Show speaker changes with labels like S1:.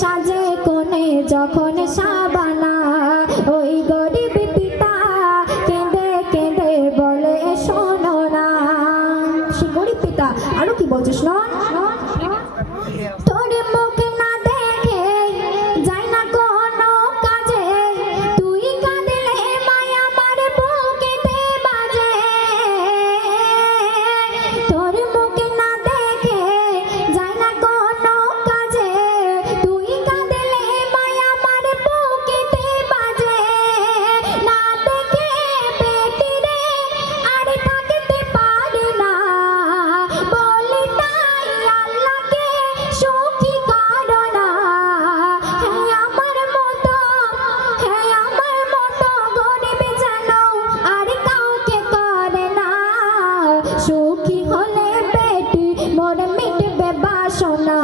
S1: সাজে কোণে যখন সাবানা, ওই গরিব পিতা কেঁদে কেঁদে বলে, শোনো না। সে গরিব পিতা, আরও কি বলছিস না পাখি হলে পেটে মরে মিটবে বাসনা।